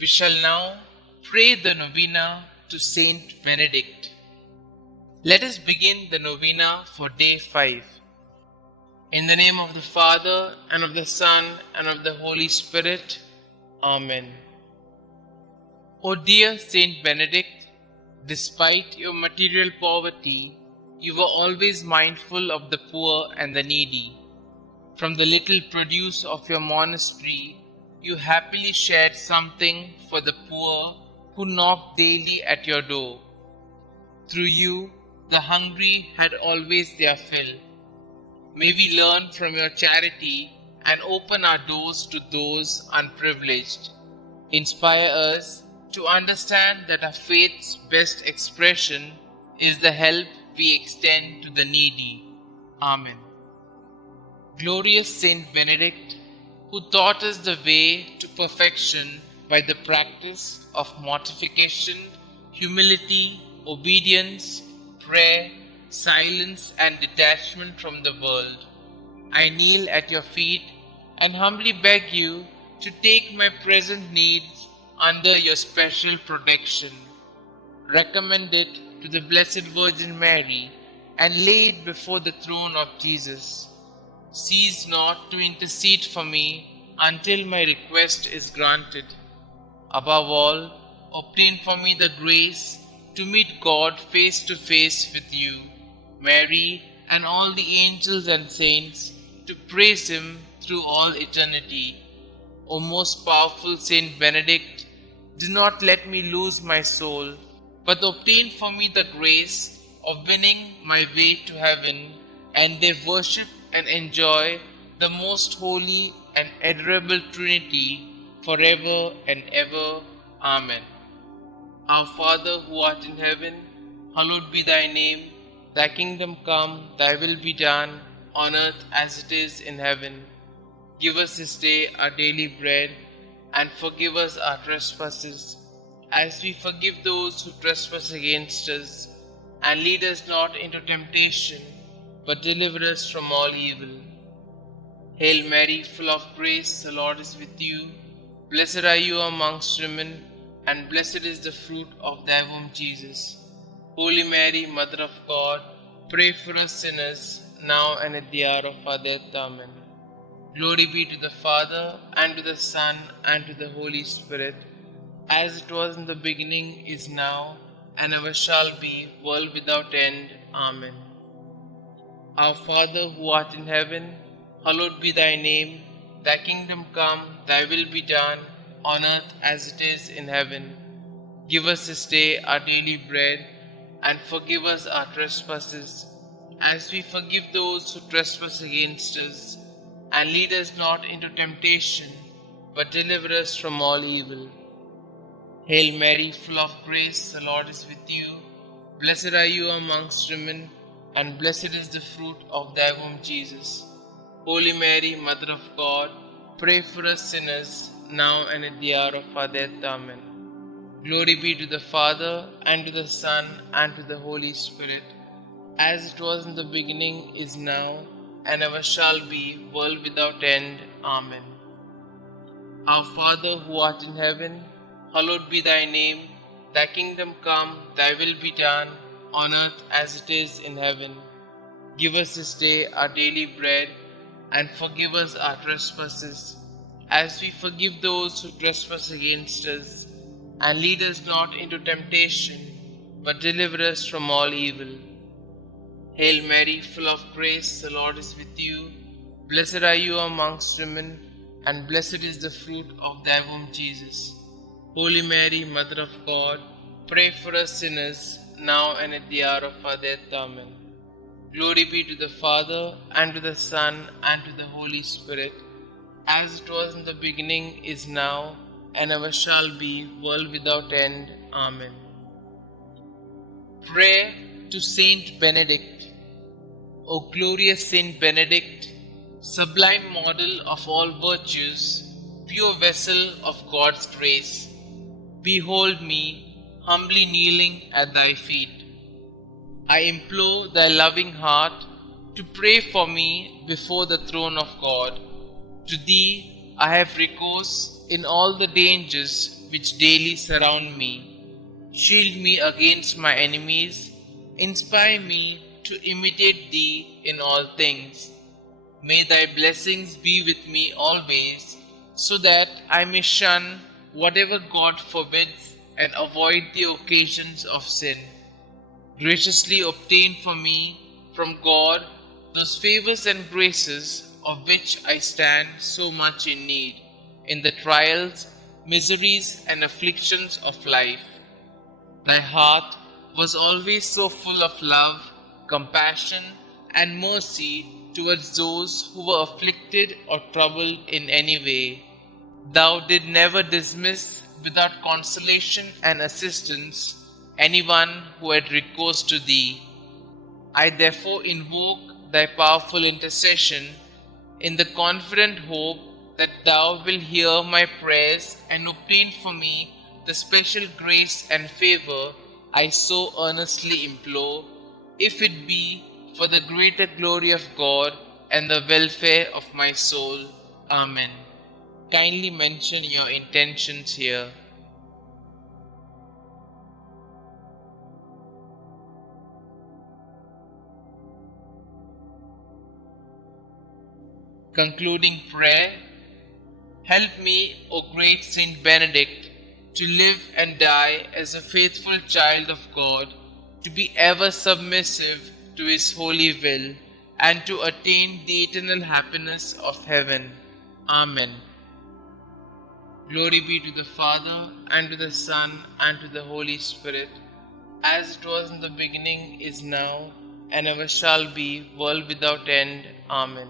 We shall now pray the Novena to St Benedict. Let us begin the Novena for day 5. In the name of the Father, and of the Son, and of the Holy Spirit. Amen. O dear St Benedict, despite your material poverty, you were always mindful of the poor and the needy. From the little produce of your monastery, you happily shared something for the poor who knocked daily at your door. Through you, the hungry had always their fill. May we learn from your charity and open our doors to those unprivileged. Inspire us to understand that our faith's best expression is the help we extend to the needy. Amen. Glorious Saint Benedict, who taught us the way to perfection by the practice of mortification, humility, obedience, prayer, silence, and detachment from the world, I kneel at your feet and humbly beg you to take my present needs under your special protection. Recommend it to the Blessed Virgin Mary and lay it before the throne of Jesus. Cease not to intercede for me until my request is granted. Above all, obtain for me the grace to meet God face to face with you, Mary, and all the angels and saints, to praise Him through all eternity. O most powerful Saint Benedict, do not let me lose my soul, but obtain for me the grace of winning my way to heaven, and there worship and enjoy the most holy and adorable Trinity forever and ever. Amen. Our Father who art in heaven, hallowed be thy name. Thy kingdom come, thy will be done, on earth as it is in heaven. Give us this day our daily bread, and forgive us our trespasses, as we forgive those who trespass against us. And lead us not into temptation, but deliver us from all evil. Hail Mary, full of grace, the Lord is with you. Blessed are you amongst women, and blessed is the fruit of thy womb, Jesus. Holy Mary, Mother of God, pray for us sinners, now and at the hour of our death. Amen. Glory be to the Father, and to the Son, and to the Holy Spirit, as it was in the beginning, is now, and ever shall be, world without end. Amen. Our Father who art in heaven, hallowed be thy name. Thy kingdom come, thy will be done, on earth as it is in heaven. Give us this day our daily bread, and forgive us our trespasses, as we forgive those who trespass against us. And lead us not into temptation, but deliver us from all evil. Hail Mary, full of grace, the Lord is with you. Blessed are you amongst women, and blessed is the fruit of thy womb, Jesus. Holy Mary, Mother of God, pray for us sinners, now and at the hour of our death. Amen. Glory be to the Father, and to the Son, and to the Holy Spirit, as it was in the beginning, is now, and ever shall be, world without end. Amen. Our Father who art in heaven, hallowed be thy name. Thy kingdom come, thy will be done, on earth as it is in heaven. Give us this day our daily bread, and forgive us our trespasses, as we forgive those who trespass against us. And lead us not into temptation, but deliver us from all evil. Hail Mary, full of grace, the Lord is with you. Blessed are you amongst women, and blessed is the fruit of thy womb, Jesus. Holy Mary, Mother of God, pray for us sinners, now and at the hour of our death. Amen. Glory be to the Father, and to the Son, and to the Holy Spirit, as it was in the beginning, is now, and ever shall be, world without end. Amen. Prayer to Saint Benedict. O glorious Saint Benedict, sublime model of all virtues, pure vessel of God's grace, behold me, humbly kneeling at thy feet. I implore thy loving heart to pray for me before the throne of God. To thee I have recourse in all the dangers which daily surround me. Shield me against my enemies. Inspire me to imitate Thee in all things. May Thy blessings be with me always, so that I may shun whatever God forbids and avoid the occasions of sin. Graciously obtain for me from God those favors and graces of which I stand so much in need in the trials, miseries, and afflictions of life. Thy heart was always so full of love, compassion, and mercy towards those who were afflicted or troubled in any way. Thou did never dismiss without consolation and assistance anyone who had recourse to Thee. I therefore invoke Thy powerful intercession in the confident hope that Thou wilt hear my prayers and obtain for me the special grace and favor I so earnestly implore, if it be for the greater glory of God and the welfare of my soul. Amen. Kindly mention your intentions here. Concluding prayer. Help me, O great St Benedict, to live and die as a faithful child of God, to be ever submissive to His holy will, and to attain the eternal happiness of heaven. Amen. Glory be to the Father, and to the Son, and to the Holy Spirit, as it was in the beginning, is now, and ever shall be, world without end. Amen.